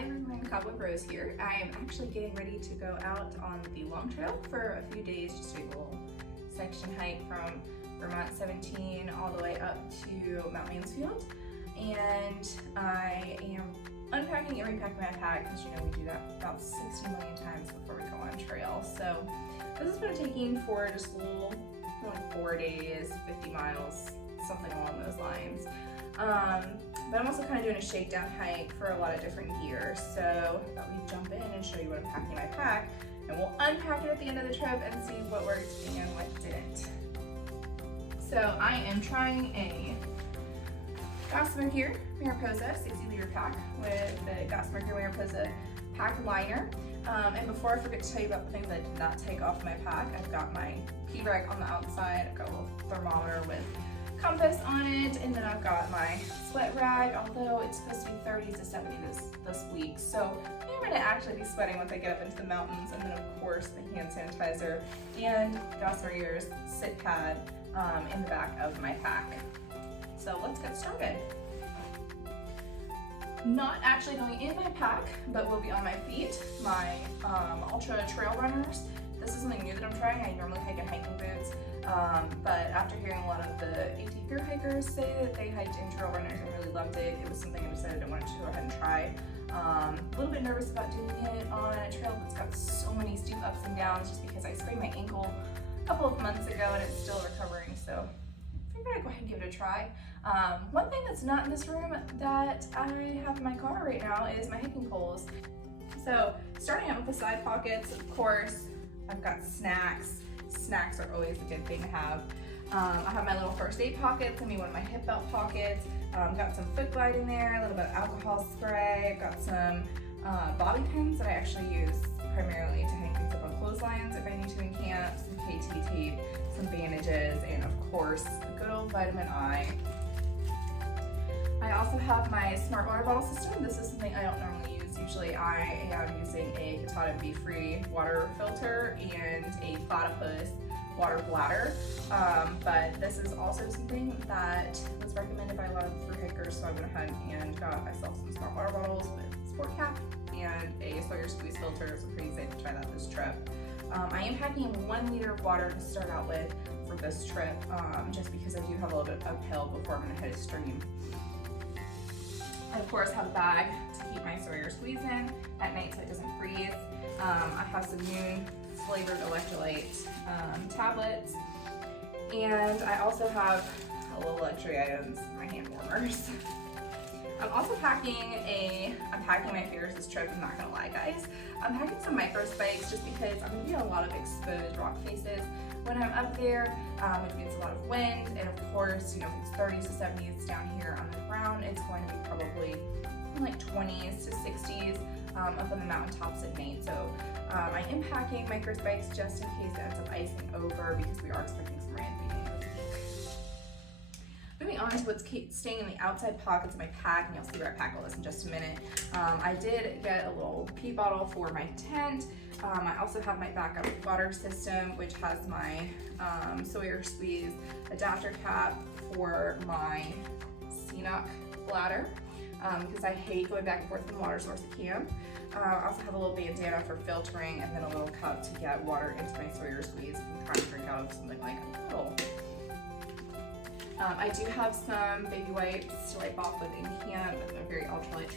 Hi everyone, Cowboy Rose here. I am actually getting ready to go out on the long trail for a few days, just a little section hike from Vermont 17 all the way up to Mount Mansfield. And I am unpacking and repacking my pack because you know we do that about 60 million times before we go on trail. So this is what I'm taking for just a little, like 4 days, 50 miles, something along those lines. But I'm also kind of doing a shakedown hike for a lot of different gear. So I thought we'd jump in and show you what I'm packing in my pack, and we'll unpack it at the end of the trip and see what worked and what didn't. So I am trying a Gossamer Gear Mariposa 60 liter pack with the Gossamer Gear Mariposa pack liner. And before I forget to tell you about the things I did not take off my pack, I've got my pee rag on the outside, I've got a little thermometer with compass on it, and then I've got my sweat rag, although it's supposed to be 30 to 70 this week, so I'm going to actually be sweating once I get up into the mountains. And then of course the hand sanitizer and Gossamer Gear's sit pad in the back of my pack. So let's get started. Not actually going in my pack, but will be on my feet, my Ultra Trail Runners. This is something new that I'm trying. I normally hike in hiking boots, but after hearing a lot of the AT Fear hikers say that they hiked in Trail Runners and really loved it, it was something I decided I wanted to go ahead and try. A little bit nervous about doing it on a trail that's got so many steep ups and downs just because I sprained my ankle a couple of months ago and it's still recovering, so I figured I'd go ahead and give it a try. One thing that's not in this room that I have in my car right now is my hiking poles. So starting out with the side pockets, of course, I've got snacks. Snacks are always a good thing to have. I have my little first aid pockets, one of my hip belt pockets. Got some Foot Glide in there, a little bit of alcohol spray. I've got some bobby pins that I actually use primarily to hang things up on clotheslines if I need to in camp, some KT tape, some bandages, and of course, the good old vitamin I. I also have my smart water bottle system. This is something I don't normally use. Usually I am using a Katahdin Be-Free water filter and a Platypus water bladder, but this is also something that was recommended by a lot of thru hikers, so I went ahead and got myself some smart water bottles with sport cap and a Sawyer Squeeze filter, so I'm pretty excited to try that this trip. I am packing 1 liter of water to start out with for this trip, just because I do have a little bit uphill before I'm going to hit a stream. I of course have a bag to keep my Sawyer Squeeze in at night so it doesn't freeze. I have some Nuun flavored electrolyte tablets, and I also have a little luxury items, my hand warmers. I'm also packing I'm packing my fears this trip, I'm not gonna lie guys. I'm packing some micro spikes just because I'm gonna be on a lot of exposed rock faces when I'm up there, which means a lot of wind, and of course, you know, if it's 30s to 70s down here on the ground, it's going to be probably like 20s to 60s up on the mountaintops at night. So I am packing micro spikes just in case it ends up icing over because we are expecting some rain at the beginning of the week. Moving on to what's staying in the outside pockets of my pack, and you'll see where I pack all this in just a minute. I did get a little pee bottle for my tent. I also have my backup water system, which has my Sawyer Squeeze adapter cap for my CNOC bladder, because I hate going back and forth from the water source at camp. I also have a little bandana for filtering, and then a little cup to get water into my Sawyer Squeeze if I'm trying to drink out of something like a bottle. I do have some baby wipes to wipe off with in camp, a very ultralight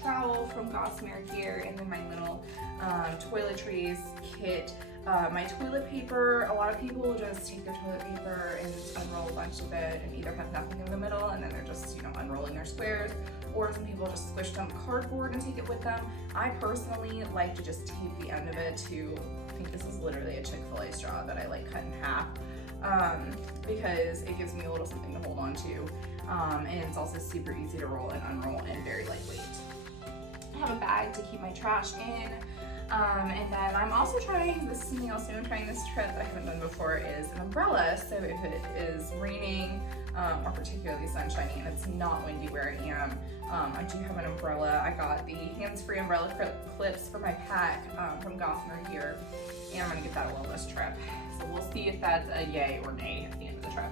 trowel from Gossamer Gear, and then my little toiletries kit. My toilet paper, a lot of people will just take their toilet paper and unroll a bunch of it and either have nothing in the middle and then they're just, you know, unrolling their squares, or some people just squish down cardboard and take it with them. I personally like to just tape the end of it to, I think this is literally a Chick-fil-A straw that I like cut in half, because it gives me a little something to hold on to, and it's also super easy to roll and unroll and very lightweight. I have a bag to keep my trash in. And then I'm also trying, this is something else new I'm trying this trip that I haven't done before, is an umbrella. So if it is raining or particularly sunshiny and it's not windy where I am, I do have an umbrella. I got the hands-free umbrella clips for my pack from Gossamer Gear, and I'm gonna get that along this trip. So we'll see if that's a yay or nay at the end of the trip.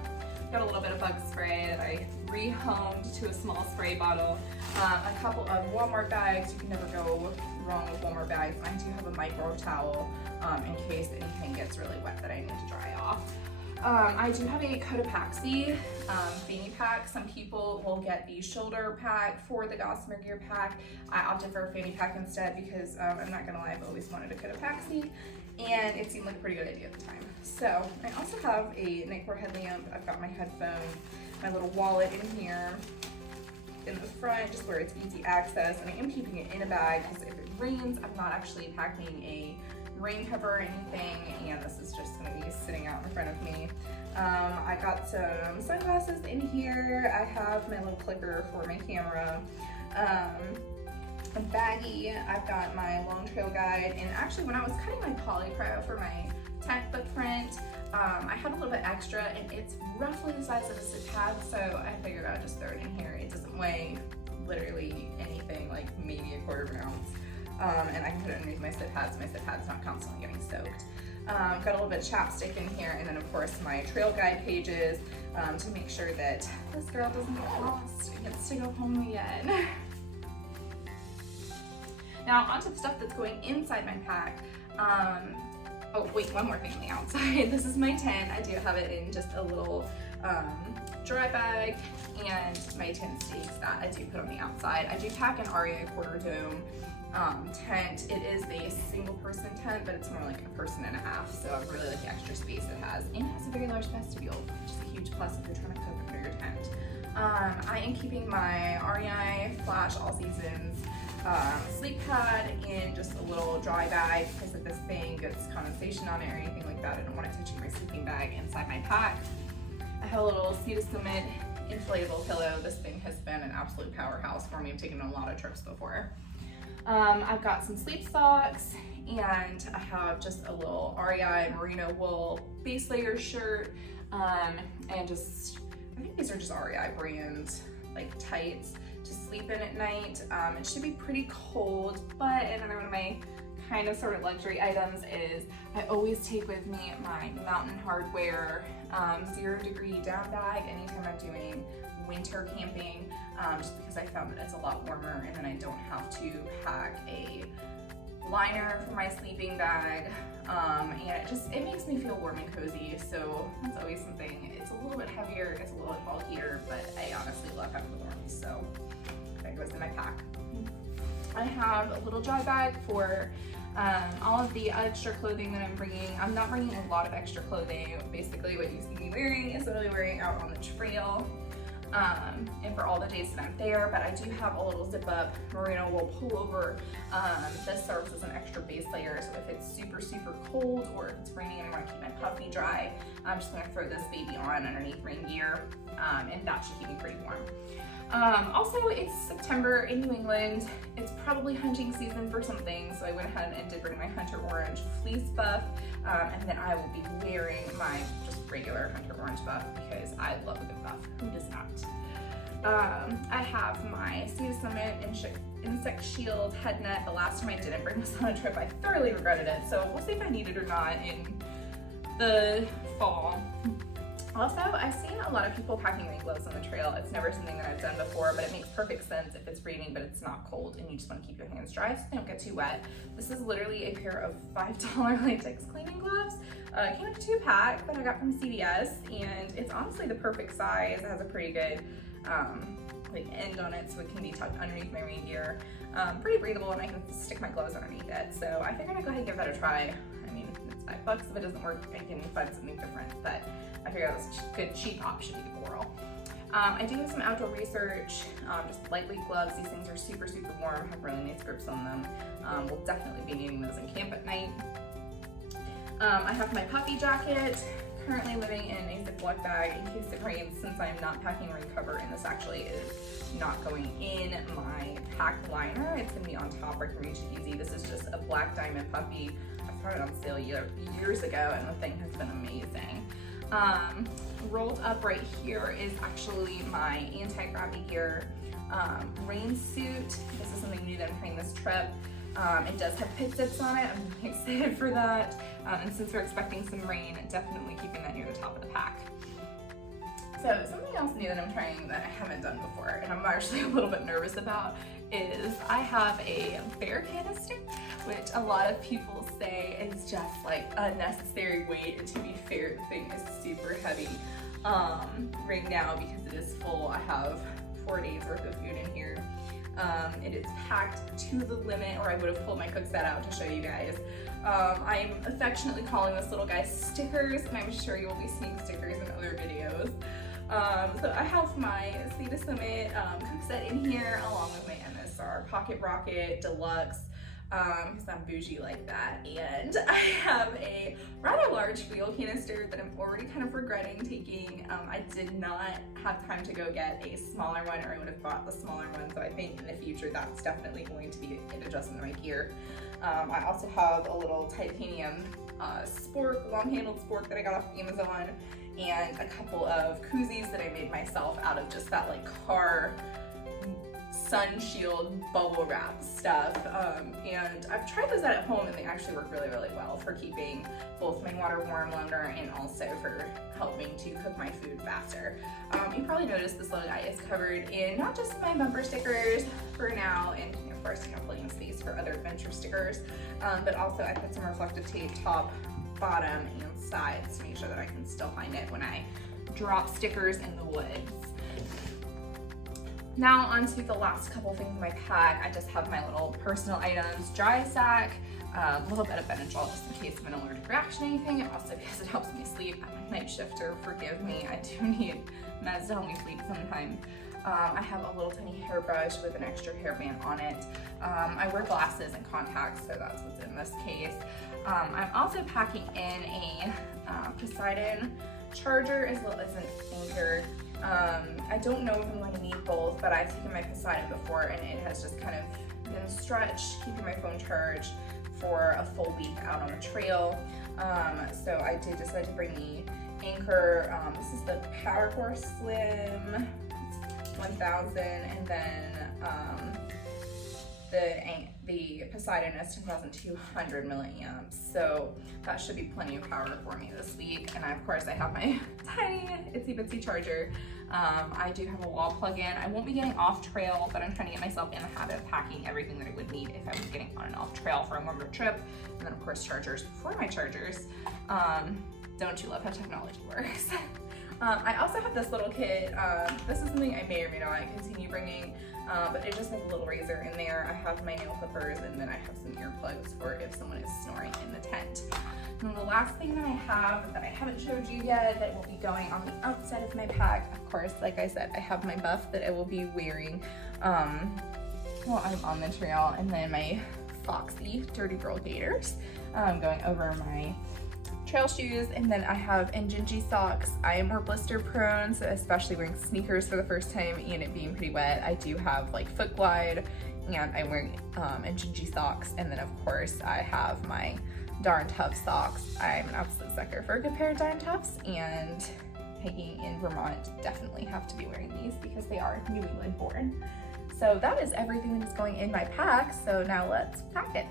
got a little bit of bug spray that I rehomed to a small spray bottle. A couple of Walmart bags. You can never go wrong with Walmart bags. I do have a micro towel in case anything gets really wet that I need to dry off. I do have a Cotopaxi fanny pack. Some people will get the shoulder pack for the Gossamer Gear pack. I opted for a fanny pack instead because I'm not gonna lie, I've always wanted a Cotopaxi, and it seemed like a pretty good idea at the time. So I also have a nightcore headlamp. I've got my headphones, my little wallet in here in the front, just where it's easy access, and I am keeping it in a bag because if it rains, I'm not actually packing a rain cover or anything, and this is just going to be sitting out in front of me. I got some sunglasses in here. I have my little clicker for my camera. A baggie. I've got my long trail guide, and actually when I was cutting my polypro for my tent footprint, I had a little bit extra, and it's roughly the size of a sit pad, so I figured I'd just throw it in here. It doesn't weigh literally anything, like maybe a quarter of an ounce. And I can put it underneath my sit pad so my sit pad's not constantly getting soaked. Got a little bit of chapstick in here, and then of course my trail guide pages to make sure that this girl doesn't get lost and gets to go home again. Now onto the stuff that's going inside my pack. Oh wait, one more thing on the outside. This is my tent. I do have it in just a little dry bag, and my tent stakes that I do put on the outside. I do pack an REI quarter dome tent. It is a single person tent, but it's more like a person and a half, so I really like the extra space it has. And it has a very large vestibule, which is a huge plus if you're trying to cook under your tent. I am keeping my REI Flash All Seasons sleep pad in just a little dry bag because if this thing gets condensation on it or anything like that, I don't want it touching my sleeping bag inside my pack. I have a little Sea to Summit inflatable pillow. This thing has been an absolute powerhouse for me. I've taken a lot of trips before. I've got some sleep socks, and I have just a little REI merino wool base layer shirt, and just, I think these are just REI brand like tights to sleep in at night. It should be pretty cold, but another one of my kind of sort of luxury items is I always take with me my Mountain Hardwear 0 degree down bag anytime I'm doing winter camping, just because I found that it's a lot warmer, and then I don't have to pack a liner for my sleeping bag, and it makes me feel warm and cozy, so that's always something. It's a little bit heavier, it's a little bit bulkier, but I honestly love having the warmth, so that goes in my pack. I have a little dry bag for all of the extra clothing that I'm bringing. I'm not bringing a lot of extra clothing. Basically what you see me wearing is what I'm wearing out on the trail, and for all the days that I'm there, but I do have a little zip up merino wool pullover. This serves as an extra base layer, so if it's super, super cold or if it's raining and I want to keep my puffy dry, I'm just going to throw this baby on underneath rain gear, and that should keep me pretty warm. Also, it's September in New England. It's probably hunting season for something, so I went ahead and did bring my Hunter Orange fleece buff, and then I will be wearing my just regular Hunter Orange buff because I love a good buff. Who does not? I have my Sea to Summit Insect Shield head net. The last time I didn't bring this on a trip, I thoroughly regretted it, so we'll see if I need it or not in the fall. Also, I've seen a lot of people packing rain gloves on the trail. It's never something that I've done before, but it makes perfect sense if it's raining but it's not cold and you just want to keep your hands dry so they don't get too wet. This is literally a pair of $5 latex cleaning gloves. It came in a 2-pack that I got from CVS, and it's honestly the perfect size. It has a pretty good like end on it so it can be tucked underneath my rain gear. Pretty breathable, and I can stick my gloves underneath it. So I figured I'd go ahead and give that a try. I mean, it's $5. If it doesn't work, I can find something different, but I figured that was a good cheap option to get oral. I do have some outdoor research, just lightweight gloves. These things are super, super warm, have really nice grips on them. We'll definitely be needing those in camp at night. I have my puffy jacket, currently living in a Ziploc bag in case it rains, since I'm not packing rain cover, and this actually is not going in my pack liner. It's gonna be on top where I can reach it easy. This is just a black diamond puffy. I found it on sale years ago, and the thing has been amazing. Rolled up right here is actually my anti-gravity gear rain suit. This is something new that I'm trying this trip. It does have pit zips on it. I'm really excited for that. And since we're expecting some rain, definitely keeping that near the top of the pack. So something else new that I'm trying that I haven't done before, and I'm actually a little bit nervous about, is I have a bear canister, which a lot of people say is just like unnecessary weight, and to be fair, the thing is super heavy right now because it is full. I have 4 days worth of food in here. It is packed to the limit, or I would have pulled my cook set out to show you guys. I'm affectionately calling this little guy Stickers, and I'm sure you'll be seeing stickers in other videos. So I have my Sea to Summit cook set in here, along with my MSR Pocket Rocket Deluxe, because I'm bougie like that. And I have a rather large fuel canister that I'm already kind of regretting taking. I did not have time to go get a smaller one, or I would have bought the smaller one, so I think in the future that's definitely going to be an adjustment to my gear. I also have a little titanium spork, long-handled spork that I got off Amazon, and a couple of koozies that I made myself out of just that like car sun shield bubble wrap stuff. And I've tried those out at home, and they actually work really, really well for keeping both my water warm longer and also for helping to cook my food faster. You probably noticed this little guy is covered in not just my bumper stickers for now, and of course, plenty of space for other adventure stickers, but also I put some reflective tape top, bottom, and sides to make sure that I can still find it when I drop stickers in the woods. Now onto the last couple things in my pack. I just have my little personal items, dry sack, a little bit of Benadryl just in case of an allergic reaction or anything, and also because it helps me sleep. I'm a night shifter, forgive me. I do need meds to help me sleep sometimes. I have a little tiny hairbrush with an extra hairband on it. I wear glasses and contacts, so that's what's in this case. I'm also packing in a Poseidon charger as well as an anchor. I don't know if I'm going to need both, but I've taken my Poseidon before and it has just kind of been stretched, keeping my phone charged for a full week out on a trail. So I did decide to bring the anchor. This is the PowerCore Slim 1000, and then the Poseidon is 10,200 milliamps, so that should be plenty of power for me this week. And of course I have my tiny itsy bitsy charger. I do have a wall plug-in. I won't be getting off trail, but I'm trying to get myself in the habit of packing everything that I would need if I was getting on and off trail for a longer trip. And then of course chargers for my chargers. Don't you love how technology works? I also have this little kit. This is something I may or may not continue bringing, but it just has a little razor in there. I have my nail clippers, and then I have some earplugs for if someone is snoring in the tent. And then the last thing that I have that I haven't showed you yet that will be going on the outside of my pack, of course, like I said, I have my buff that I will be wearing while I'm on the trail, and then my Foxy Dirty Girl Gaiters going over my trail shoes, and then I have Injinji socks. I am more blister prone, so especially wearing sneakers for the first time and it being pretty wet, I do have like foot glide, and I'm wearing Injinji socks. And then of course I have my Darn Tough socks. I'm an absolute sucker for a good pair of Darn Toughs, and hiking in Vermont, definitely have to be wearing these because they are New England born. So that is everything that is going in my pack, so now let's pack it.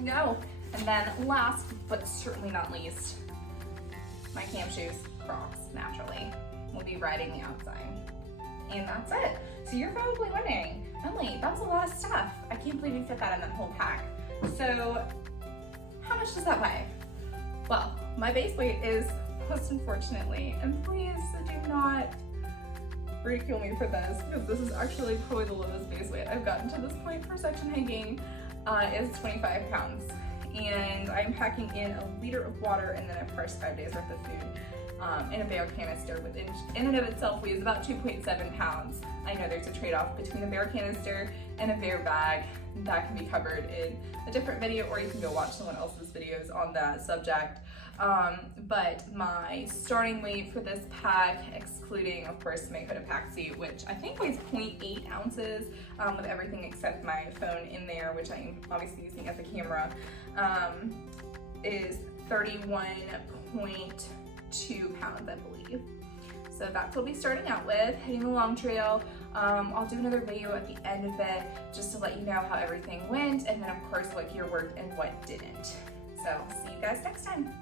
we go. And then last, but certainly not least, my camp shoes, Crocs, naturally. We'll be riding the outside. And that's it. So you're probably wondering, Emily, that was a lot of stuff. I can't believe you fit that in that whole pack. So how much does that weigh? Well, my base weight is, most unfortunately, and please do not ridicule me for this, because this is actually probably the lowest base weight I've gotten to this point for section hiking, is 25 pounds. And I'm packing in a liter of water and then of course 5 days worth of food in a bear canister, which in and of itself weighs about 2.7 pounds. I know there's a trade-off between a bear canister and a bear bag. That can be covered in a different video, or you can go watch someone else's videos on that subject. But my starting weight for this pack, excluding of course my Huda pack seat, which I think weighs 0.8 ounces with everything except my phone in there, which I am obviously using as a camera, is 31.2 pounds, I believe. So that's what we'll be starting out with, hitting the long trail. I'll do another video at the end of it just to let you know how everything went, and then of course what gear worked and what didn't. So see you guys next time.